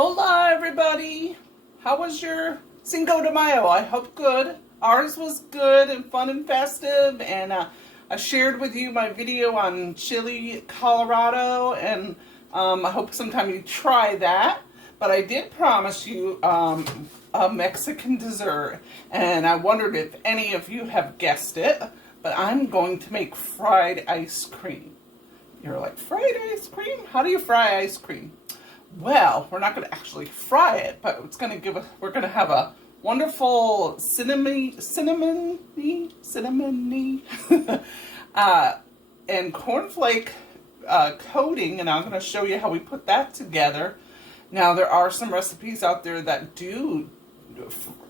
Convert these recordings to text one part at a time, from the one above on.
Hola, everybody. How was your Cinco de Mayo? I hope good. Ours was good and fun and festive, and I shared with you my video on chili, Colorado, and I hope sometime you try that. But I did promise you a Mexican dessert, and I wondered if any of you have guessed it, but I'm going to make fried ice cream. You're like, fried ice cream? How do you fry ice cream? Well, we're not going to actually fry it, but it's going to give us, we're going to have a wonderful cinnamony, and cornflake coating, and I'm going to show you how we put that together. Now, there are some recipes out there that do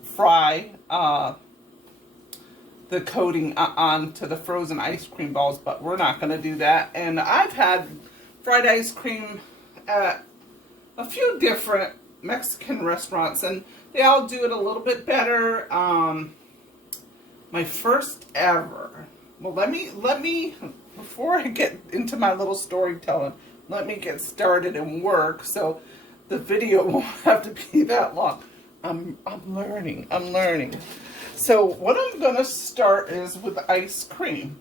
fry the coating onto the frozen ice cream balls, but we're not going to do that. And I've had fried ice cream at a few different Mexican restaurants, and they all do it a little bit better. My first ever, well, let me, before I get into my little storytelling, let me get started and work, so the video won't have to be that long. I'm learning. So what I'm gonna start is with ice cream,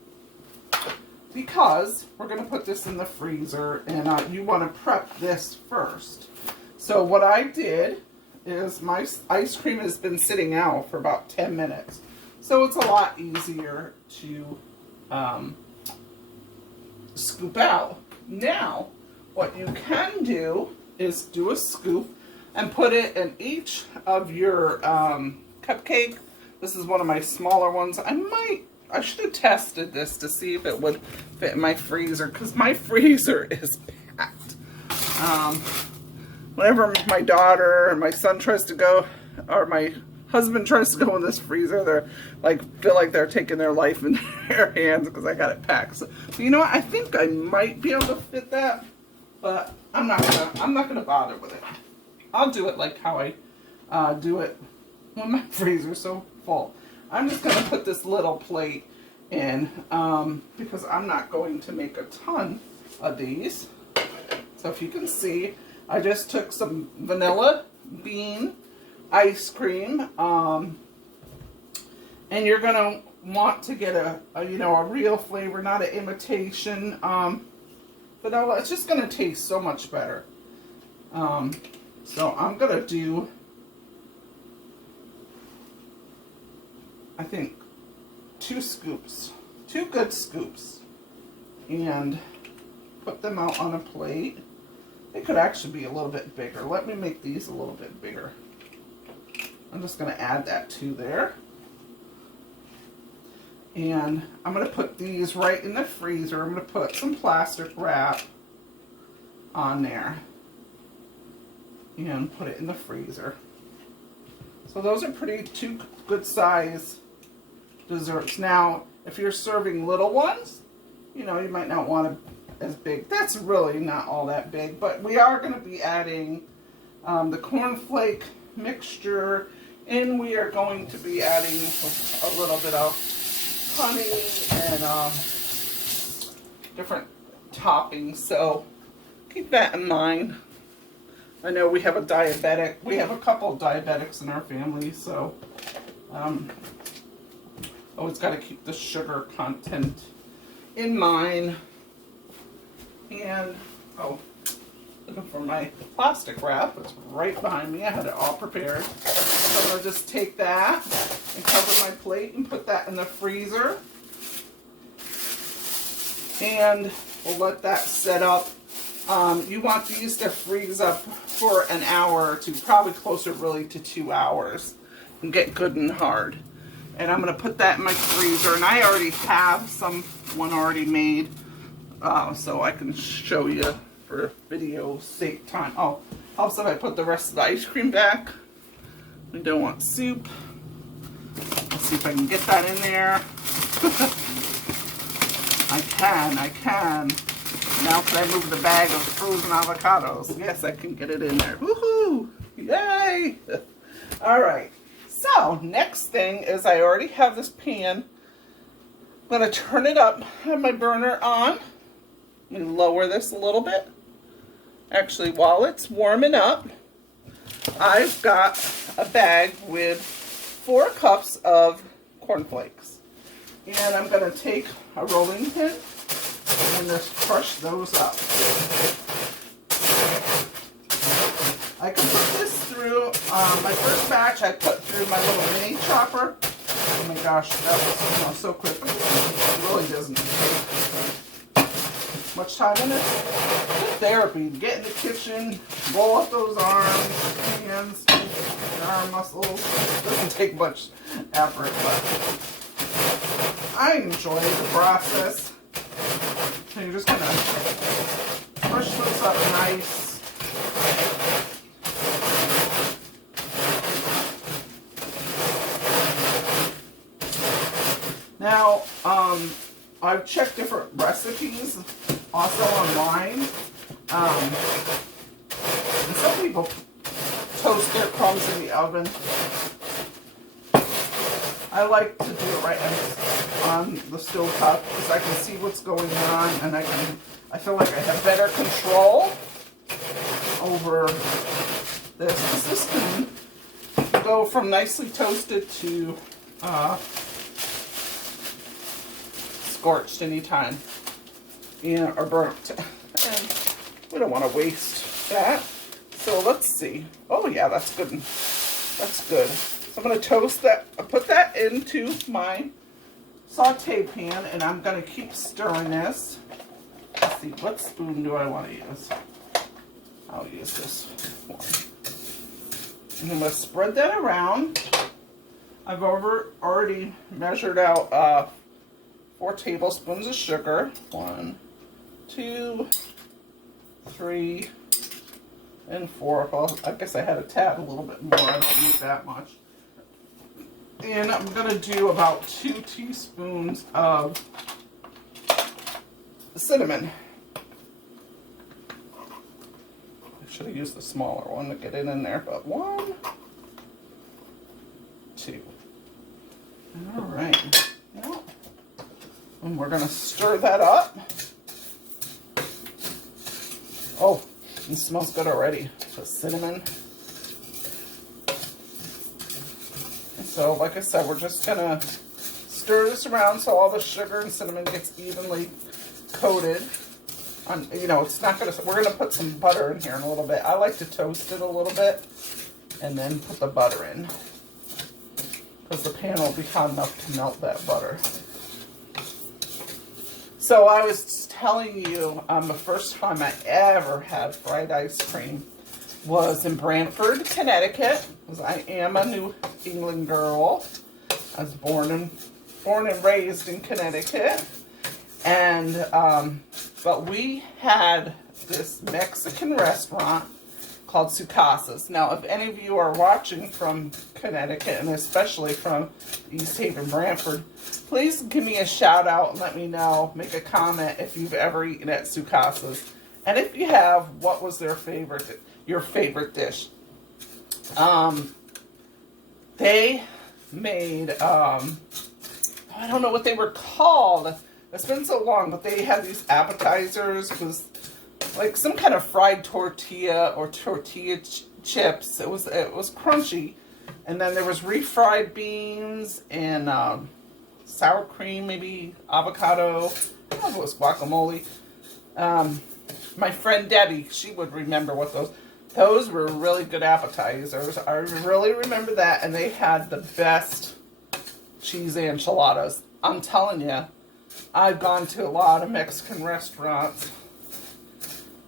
because we're going to put this in the freezer, and you want to prep this first. So what I did is my ice cream has been sitting out for about 10 minutes. So it's a lot easier to scoop out. Now, what you can do is do a scoop and put it in each of your cupcake. This is one of my smaller ones. I should have tested this to see if it would fit in my freezer, because my freezer is packed. Whenever my daughter or my son tries to go, or my husband tries to go in this freezer, they're like, feel like they're taking their life in their hands because I got it packed. So you know what? I think I might be able to fit that, but I'm not gonna bother with it. I'll do it like how I do it when my freezer's so full. I'm just going to put this little plate in because I'm not going to make a ton of these. So if you can see, I just took some vanilla bean ice cream, and you're going to want to get a real flavor, not an imitation vanilla. It's just going to taste so much better. So I'm going to do, I think, 2 good scoops, and put them out on a plate. They could actually be a little bit bigger. Let me make these a little bit bigger. I'm just going to add that to there. And I'm going to put these right in the freezer. I'm going to put some plastic wrap on there and put it in the freezer. So those are two good size desserts. Now, if you're serving little ones, you might not want it as big. That's really not all that big, but we are going to be adding the cornflake mixture, and we are going to be adding a little bit of honey and different toppings. So keep that in mind. I know we have a couple of diabetics in our family, so always got to keep the sugar content in mind. And, looking for my plastic wrap. It's right behind me. I had it all prepared. So I'm going to just take that and cover my plate and put that in the freezer. And we'll let that set up. You want these to freeze up for an hour or two, probably closer really to 2 hours, and get good and hard. And I'm going to put that in my freezer, and I already have one already made, so I can show you for video sake time. Oh, helps if I put the rest of the ice cream back. We don't want soup. Let's see if I can get that in there. I can. Now can I move the bag of frozen avocados? Yes, I can get it in there. Woohoo! Yay! All right. So, next thing is I already have this pan. I'm going to turn it up, have my burner on. Let me lower this a little bit. Actually, while it's warming up, I've got a bag with 4 cups of cornflakes. And I'm going to take a rolling pin and just crush those up. I can put this through, my first batch I put through my little mini chopper. Oh my gosh, that was so quick. It really doesn't take much time in it. Good therapy. Get in the kitchen, roll up those arms, hands, arm muscles. It doesn't take much effort, but I enjoy the process. So you're just going to crush those up nice. Now, I've checked different recipes also online. And some people toast their crumbs in the oven. I like to do it right on the stove top because I can see what's going on, and I feel like I have better control over this. This can go from nicely toasted to scorched anytime, or burnt, and we don't want to waste that. So let's see. Oh yeah, that's good. That's good. So I'm going to toast that. I put that into my saute pan, and I'm going to keep stirring this. Let's see, what spoon do I want to use? I'll use this one. And I'm going to spread that around. I've already measured out 4 tablespoons of sugar. 1, 2, 3, and 4. Well, I guess I had a tad a little bit more. I don't need that much. And I'm going to do about 2 teaspoons of cinnamon. I should have used the smaller one to get it in there, but 1, 2. All right. Well, and we're going to stir that up. Oh, it smells good already. The cinnamon. So, like I said, we're just going to stir this around so all the sugar and cinnamon gets evenly coated. It's not going to, we're going to put some butter in here in a little bit. I like to toast it a little bit and then put the butter in, because the pan will be hot enough to melt that butter. So I was telling you, the first time I ever had fried ice cream was in Brantford, Connecticut, because I am a New England girl. I was born and raised in Connecticut, and but we had this Mexican restaurant called Sucasa's. Now, if any of you are watching from Connecticut, and especially from East Haven, Brantford, please give me a shout out and let me know, make a comment if you've ever eaten at Sucasa's. And if you have, what was your favorite dish? They made, I don't know what they were called. It's been so long, but they had these appetizers. It was like some kind of fried tortilla or tortilla chips. It was crunchy. And then there was refried beans and sour cream, maybe avocado. I don't know if it was guacamole. My friend Debbie, she would remember what those were really good appetizers. I really remember that, and they had the best cheese enchiladas. I'm telling you, I've gone to a lot of Mexican restaurants,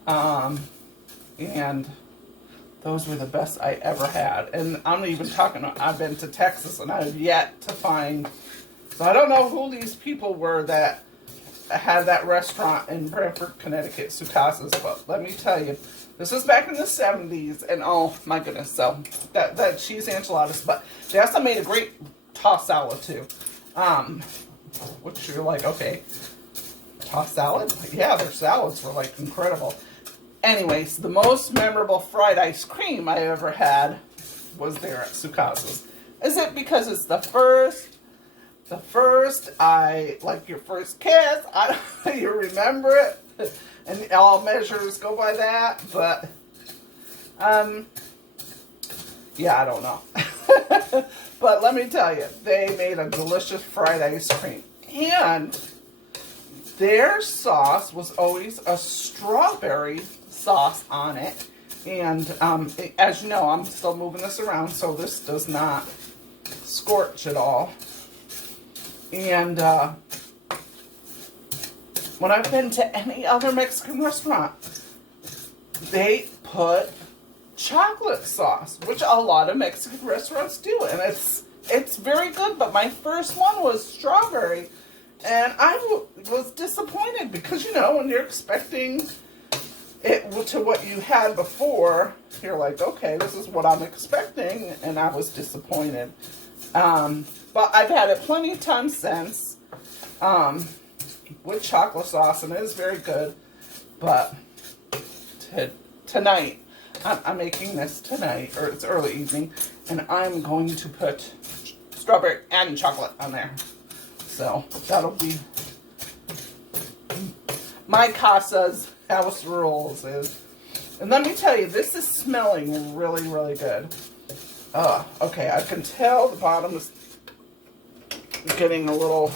and those were the best I ever had. And I'm not even talking, I've been to Texas, and I've yet to find, so I don't know who these people were that had that restaurant in Brantford, Connecticut, Sucasa's, but let me tell you, this was back in the 70s, and oh my goodness, so that cheese enchiladas, but they also made a great tossed salad too, which you're like, okay, tossed salad? Yeah, their salads were like incredible. Anyways, the most memorable fried ice cream I ever had was there at Sucasa's. Is it because it's the first, like your first kiss, you remember it, and all measures go by that, but, Yeah, I don't know. But let me tell you, they made a delicious fried ice cream. And their sauce was always a strawberry sauce on it. And as you know, I'm still moving this around, so this does not scorch at all. And when I've been to any other Mexican restaurant, they put chocolate sauce, which a lot of Mexican restaurants do, and it's very good. But my first one was strawberry, and I was disappointed because, you know, when you're expecting it to what you had before, you're like, okay, this is what I'm expecting, and I was disappointed. But I've had it plenty of times since with chocolate sauce, and it is very good. But tonight, I'm making this tonight, or it's early evening, and I'm going to put strawberry and chocolate on there. So that'll be my Casa's house rules is. And let me tell you, this is smelling really, really good. Okay, I can tell the bottom is getting a little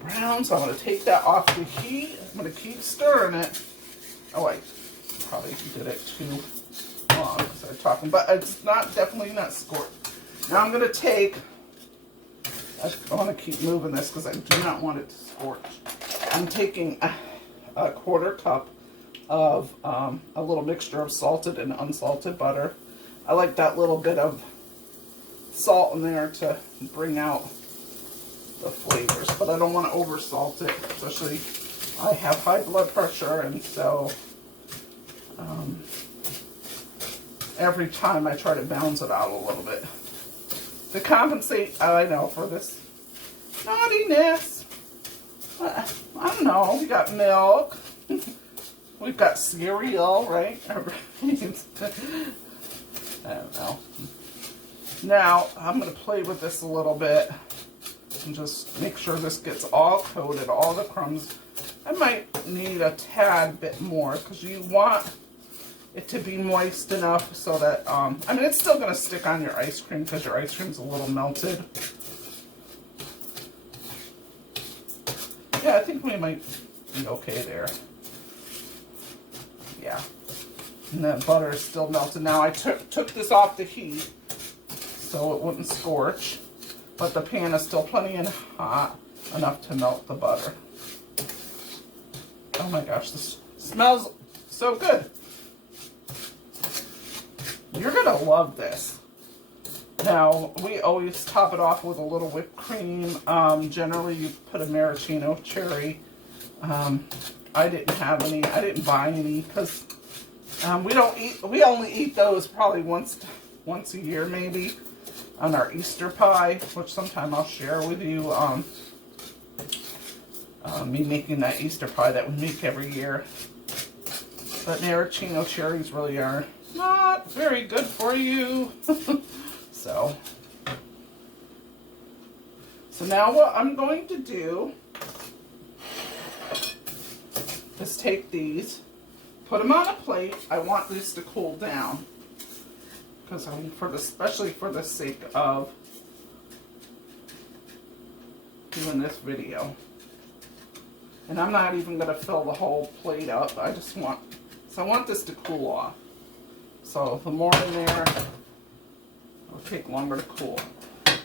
brown, so I'm going to take that off the heat. I'm going to keep stirring it. Oh, I probably did it too long because I'm talking, but it's not, definitely not scorched. Now I'm going to take, I want to keep moving this because I do not want it to scorch. I'm taking a quarter cup of a little mixture of salted and unsalted butter. I like that little bit of salt in there to bring out the flavors, but I don't want to over salt it, especially I have high blood pressure, and so every time I try to balance it out a little bit to compensate, I know, for this naughtiness. I don't know, we got milk, we've got cereal, right? I don't know. Now, I'm going to play with this a little bit and just make sure this gets all coated, all the crumbs. I might need a tad bit more because you want it to be moist enough so that, I mean, it's still going to stick on your ice cream because your ice cream's a little melted. Yeah, I think we might be okay there. Yeah. And that butter is still melted. Now, I took this off the heat so it wouldn't scorch, but the pan is still plenty hot enough to melt the butter. Oh my gosh, this smells so good. You're gonna love this. Now, we always top it off with a little whipped cream. Generally, you put a maraschino cherry. I didn't have any. I didn't buy any because we only eat those probably once a year, maybe, on our Easter pie, which sometime I'll share with you. Me making that Easter pie that we make every year. But maraschino cherries really are not very good for you. So now what I'm going to do is take these, put them on a plate. I want these to cool down because especially for the sake of doing this video. And I'm not even going to fill the whole plate up. I want this to cool off. So the more in there, it'll take longer to cool.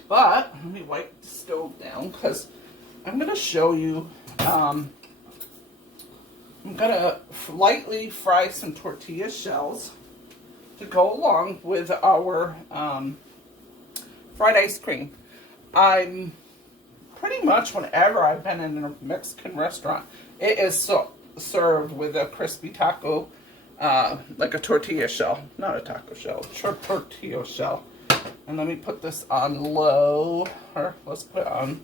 But let me wipe the stove down because I'm going to show you, I'm going to lightly fry some tortilla shells to go along with our fried ice cream. I'm pretty much, whenever I've been in a Mexican restaurant, it is served with a crispy taco, like a tortilla shell. Not a taco shell, tortilla shell. And let me put this on low, or let's put it on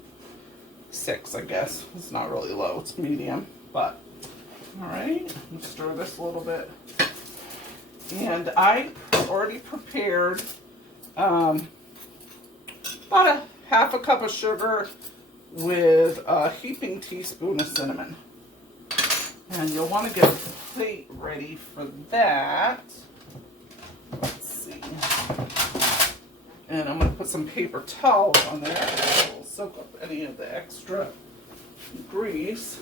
6, I guess. It's not really low, it's medium, but alright, stir this a little bit. And I already prepared about a half a cup of sugar with a heaping teaspoon of cinnamon. And you'll want to get a plate ready for that. And I'm going to put some paper towels on there. It'll soak up any of the extra grease.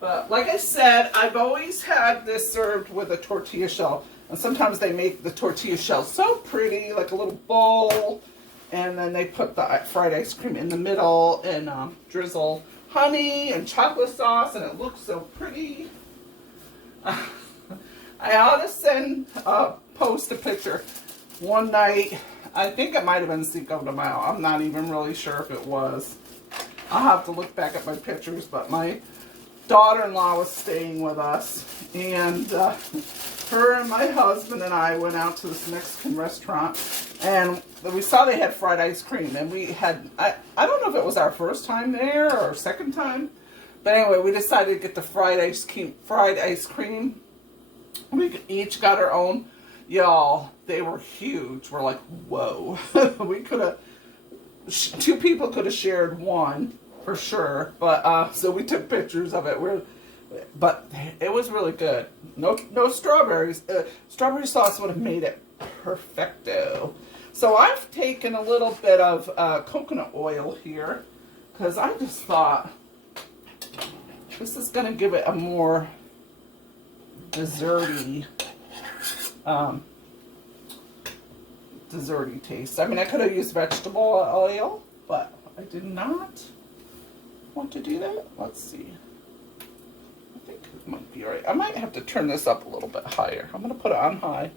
But like I said, I've always had this served with a tortilla shell. And sometimes they make the tortilla shell so pretty, like a little bowl. And then they put the fried ice cream in the middle and drizzle honey and chocolate sauce. And it looks so pretty. I ought to post a picture. One night, I think it might have been Cinco de Mayo. I'm not even really sure if it was. I'll have to look back at my pictures, but my daughter-in-law was staying with us, and her and my husband and I went out to this Mexican restaurant, and we saw they had fried ice cream, and we had, I don't know if it was our first time there or second time, but anyway, we decided to get the fried ice cream. We each got our own. Y'all, they were huge. We're like, whoa. We could have, two people could have shared one for sure. But so we took pictures of it. But it was really good. No strawberries. Strawberry sauce would have made it perfecto. So I've taken a little bit of coconut oil here because I just thought this is going to give it a more desserty taste. I mean, I could have used vegetable oil, but I did not want to do that. Let's see. I think it might be alright. I might have to turn this up a little bit higher. I'm going to put it on high.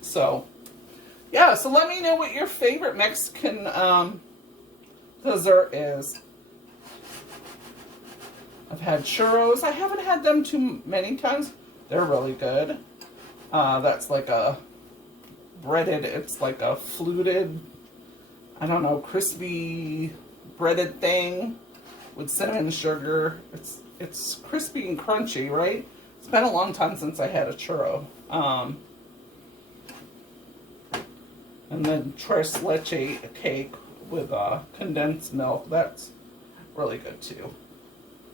So, yeah, so let me know what your favorite Mexican dessert is. I've had churros. I haven't had them too many times. They're really good. That's like a breaded, it's like a fluted, I don't know, crispy breaded thing with cinnamon sugar. It's crispy and crunchy, right? It's been a long time since I had a churro. And then tres leche cake with condensed milk. That's really good too.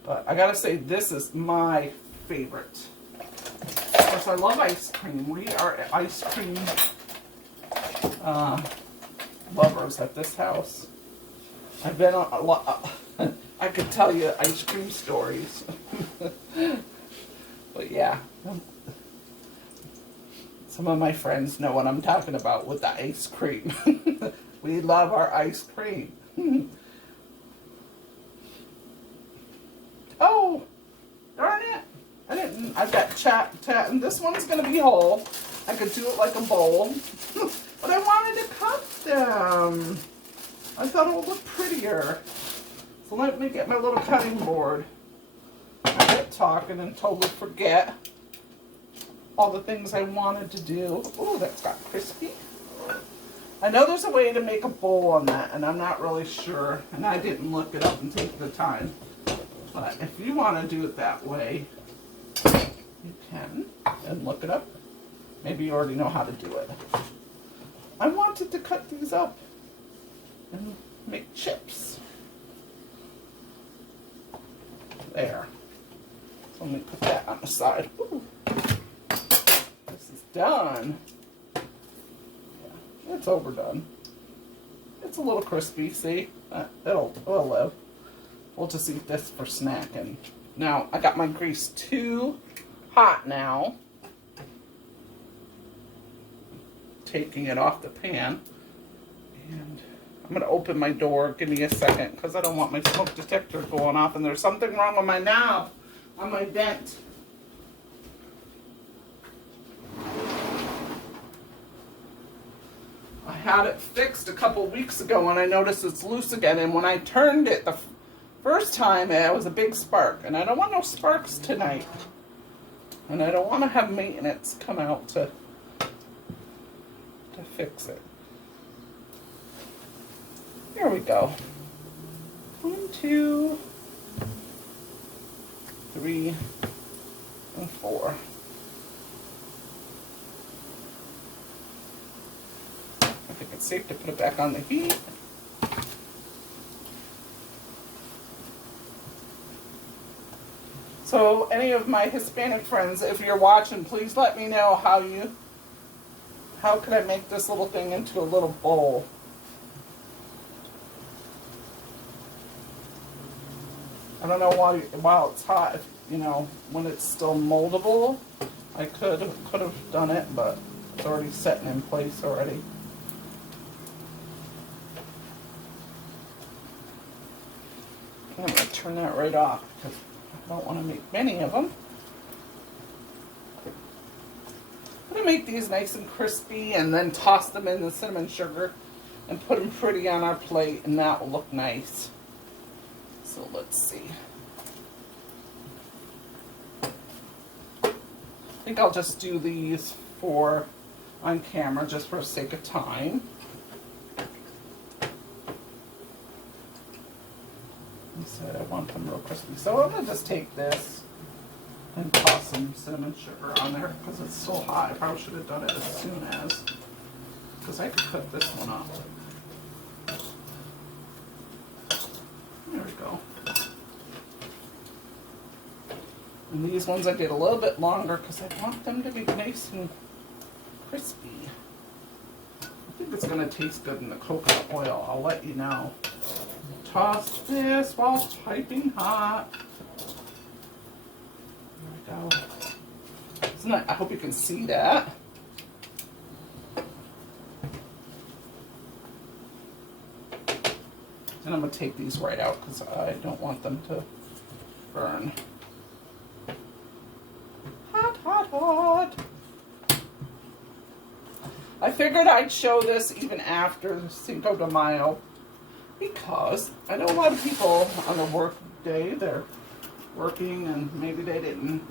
But I gotta say, this is my favorite. Of course, I love ice cream. We are ice cream lovers at this house. I've been on a lot. I could tell you ice cream stories. But yeah. Some of my friends know what I'm talking about with the ice cream. We love our ice cream. Oh, darn it. I've got chat, and this one's going to be whole. I could do it like a bowl. But I wanted to cut them. I thought it would look prettier. So let me get my little cutting board. I get talking and totally forget all the things I wanted to do. Oh, that's got crispy. I know there's a way to make a bowl on that, and I'm not really sure. And I didn't look it up and take the time. But if you want to do it that way, you can. And look it up. Maybe you already know how to do it. I wanted to cut these up and make chips. There. So let me put that on the side. Ooh. This is done. Yeah, it's overdone. It's a little crispy, see? It'll live. We'll just eat this for snacking. Now, I got my grease too hot now. Taking it off the pan. And I'm going to open my door. Give me a second, because I don't want my smoke detector going off. And there's something wrong with my knob on my vent. I had it fixed a couple weeks ago, and I noticed it's loose again. And when I turned it the first time, it was a big spark. And I don't want no sparks tonight. And I don't want to have maintenance come out to fix it. Here we go. 1, 2, 3, and 4. I think it's safe to put it back on the heat. So any of my Hispanic friends, if you're watching, please let me know how you how could I make this little thing into a little bowl? I don't know why, while it's hot, if, you know, when it's still moldable, I could have done it, but it's already setting in place already. I'm going to turn that right off because I don't want to make many of them. I'm going to make these nice and crispy and then toss them in the cinnamon sugar and put them pretty on our plate, and that will look nice. So let's see. I think I'll just do these for on camera just for the sake of time. I said I want them real crispy. So I'm going to just take this and toss some cinnamon sugar on there because it's so hot. I probably should have done it as soon as, because I could cut this one off. There we go. And these ones I did a little bit longer because I want them to be nice and crispy. I think it's going to taste good in the coconut oil. I'll let you know. Toss this while it's piping hot. There we go. Isn't that, I hope you can see that. And I'm going to take these right out because I don't want them to burn. Hot, hot, hot. I figured I'd show this even after Cinco de Mayo because I know a lot of people on the work day, they're working and maybe they didn't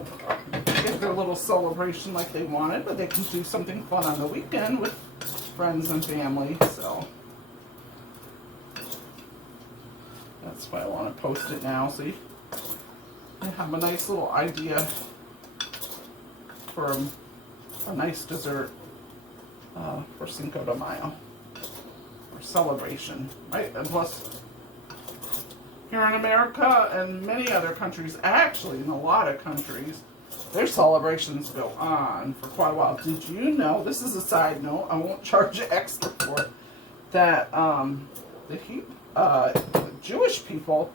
get their little celebration like they wanted, but they can do something fun on the weekend with friends and family, so that's why I want to post it now. See, I have a nice little idea for a nice dessert for Cinco de Mayo, or celebration, right? And plus, here in America and many other countries, actually in a lot of countries, their celebrations go on for quite a while. Did you know, this is a side note, I won't charge you extra for it, that the Jewish people,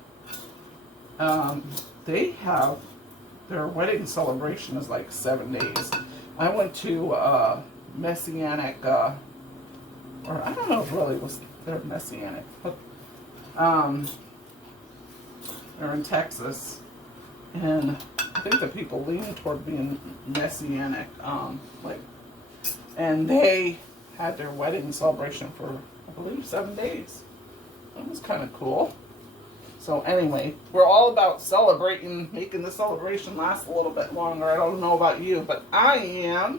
they have, their wedding celebration is like 7 days. I went to Messianic, or I don't know if really it was they're Messianic, but they're in Texas, and I think the people lean toward being Messianic, and they had their wedding celebration for, I believe, 7 days. That was kind of cool. So anyway, we're all about celebrating, making the celebration last a little bit longer. I don't know about you, but I am.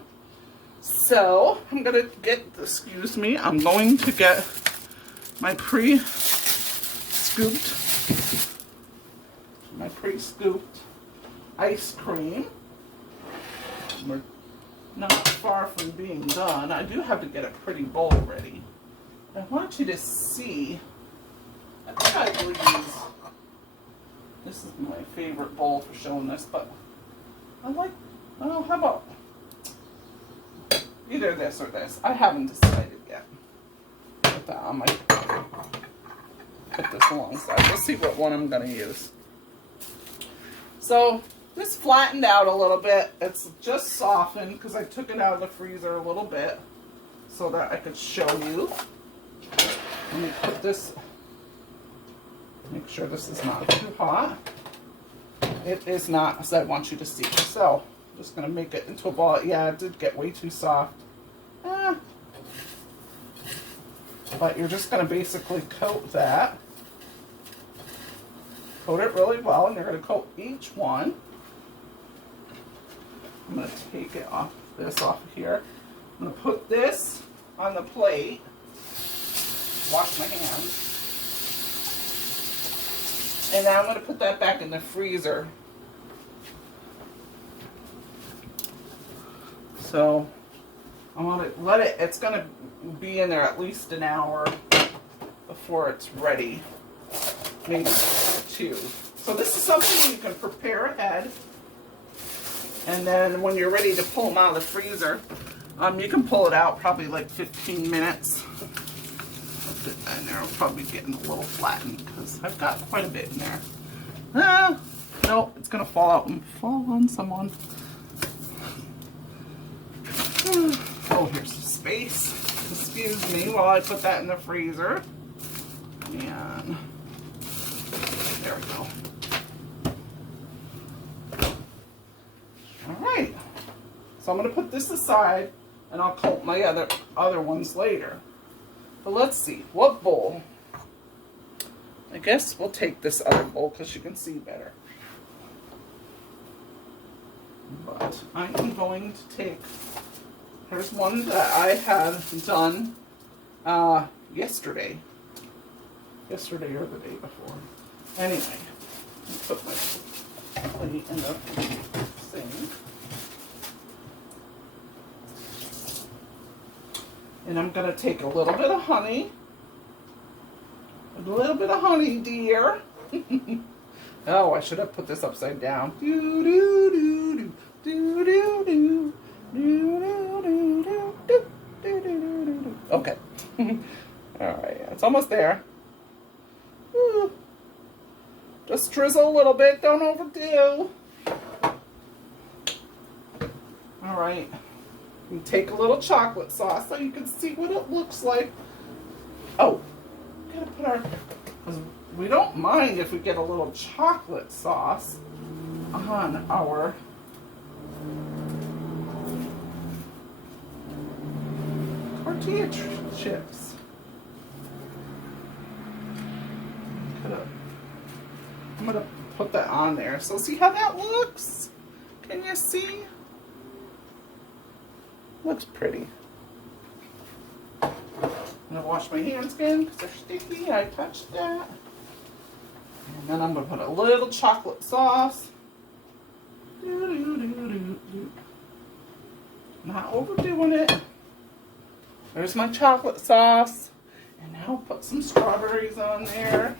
So I'm going to get, excuse me, I'm going to get my pre-scooped ice cream. We're not far from being done. I do have to get a pretty bowl ready. I want you to see, I think I believe this is my favorite bowl for showing this, but I like, oh, how about either this or this? I haven't decided yet. Put that on my, put this alongside. Let's see what one I'm going to use. So this flattened out a little bit. It's just softened because I took it out of the freezer a little bit so that I could show you. Let me put this, make sure this is not too hot. It is not, as I want you to see. So I'm just going to make it into a ball. Yeah, it did get way too soft. But you're just going to basically coat that. Coat it really well, and you're going to coat each one. I'm going to take it off, this off of here. I'm going to put this on the plate. Wash my hands. And now I'm going to put that back in the freezer. So I want to let it, it's going to be in there at least an hour before it's ready. Maybe 2. So this is something you can prepare ahead. And then when you're ready to pull them out of the freezer, You can pull it out probably like 15 minutes. And there, I'll probably be getting a little flattened because I've got quite a bit in there. No, it's gonna fall out and fall on someone. Oh, here's some space. Excuse me while I put that in the freezer. And there we go. All right. So I'm gonna put this aside, and I'll coat my other ones later. But let's see, what bowl? I guess we'll take this other bowl because you can see better. But I am going to take, here's one that I had done yesterday. Yesterday or the day before. Anyway, put my plate in the sink. And I'm going to take a little bit of honey. A little bit of honey, dear. Oh, I should have put this upside down. Do, do, do, do, do, do, do, do, do, do, do, do, do, do. Okay. All right, it's almost there. Ooh. Just drizzle a little bit, don't overdo. All right. And take a little chocolate sauce so you can see what it looks like. Oh, gotta put our, we don't mind if we get a little chocolate sauce on our tortilla chips. I'm gonna put that on there. So see how that looks? Can you see? Looks pretty. I'm gonna wash my hands again because they're sticky. I touched that. And then I'm gonna put a little chocolate sauce. Not overdoing it. There's my chocolate sauce. And now I'll put some strawberries on there.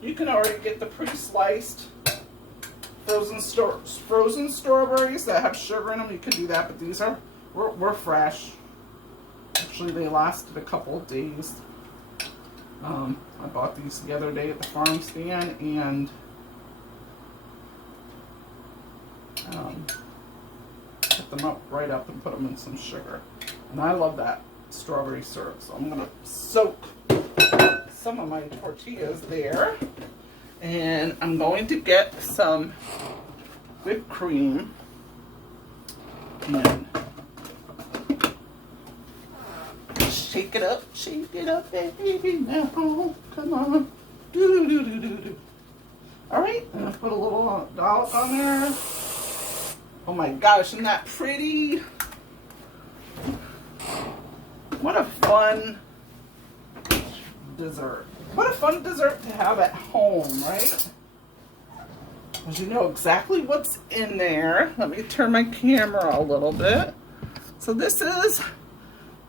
You can already get the pre-sliced frozen strawberries that have sugar in them. You could do that, but these are we're fresh. Actually, they lasted a couple of days. I bought these the other day at the farm stand and put them up right up and put them in some sugar. And I love that strawberry syrup, so I'm gonna soak some of my tortillas there. And I'm going to get some whipped cream and shake it up, baby. Now, come on. Do, do, do, do, do. All right, and I'll put a little dollop on there. Oh my gosh, isn't that pretty? What a fun dessert. What a fun dessert to have at home, right? Because you know exactly what's in there. Let me turn my camera a little bit. So this is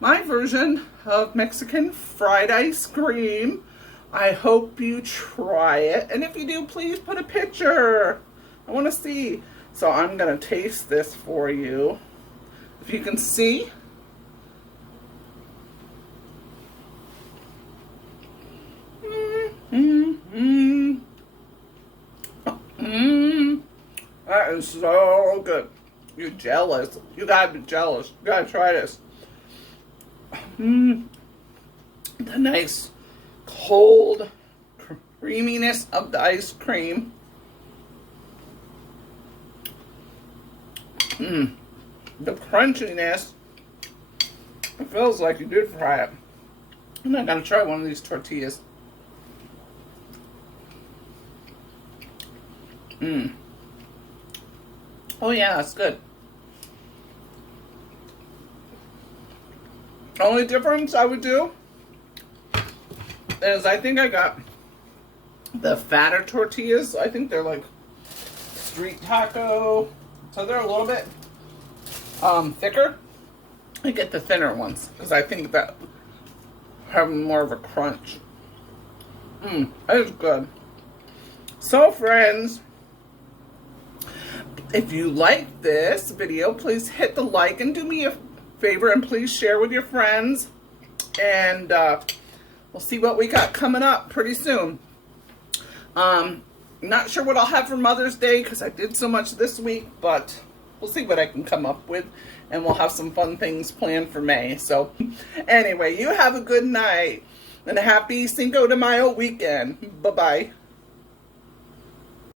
my version of Mexican fried ice cream. I hope you try it. And if you do, please put a picture. I want to see. So I'm going to taste this for you. If you can see. That is so good. You're jealous. You gotta be jealous. You gotta try this. The nice cold creaminess of the ice cream. The crunchiness. It feels like you did fry it. I'm not gonna try one of these tortillas. Oh yeah, it's good. Only difference I would do is I think I got the fatter tortillas. I think they're like street taco. So they're a little bit thicker. I get the thinner ones because I think that have more of a crunch. That is good. So friends, If you like this video, please hit the like and do me a favor and please share with your friends. And we'll see what we got coming up pretty soon. Not sure what I'll have for Mother's Day because I did so much this week, but we'll see what I can come up with. And we'll have some fun things planned for May. So anyway, you have a good night and a happy Cinco de Mayo weekend. Bye-bye.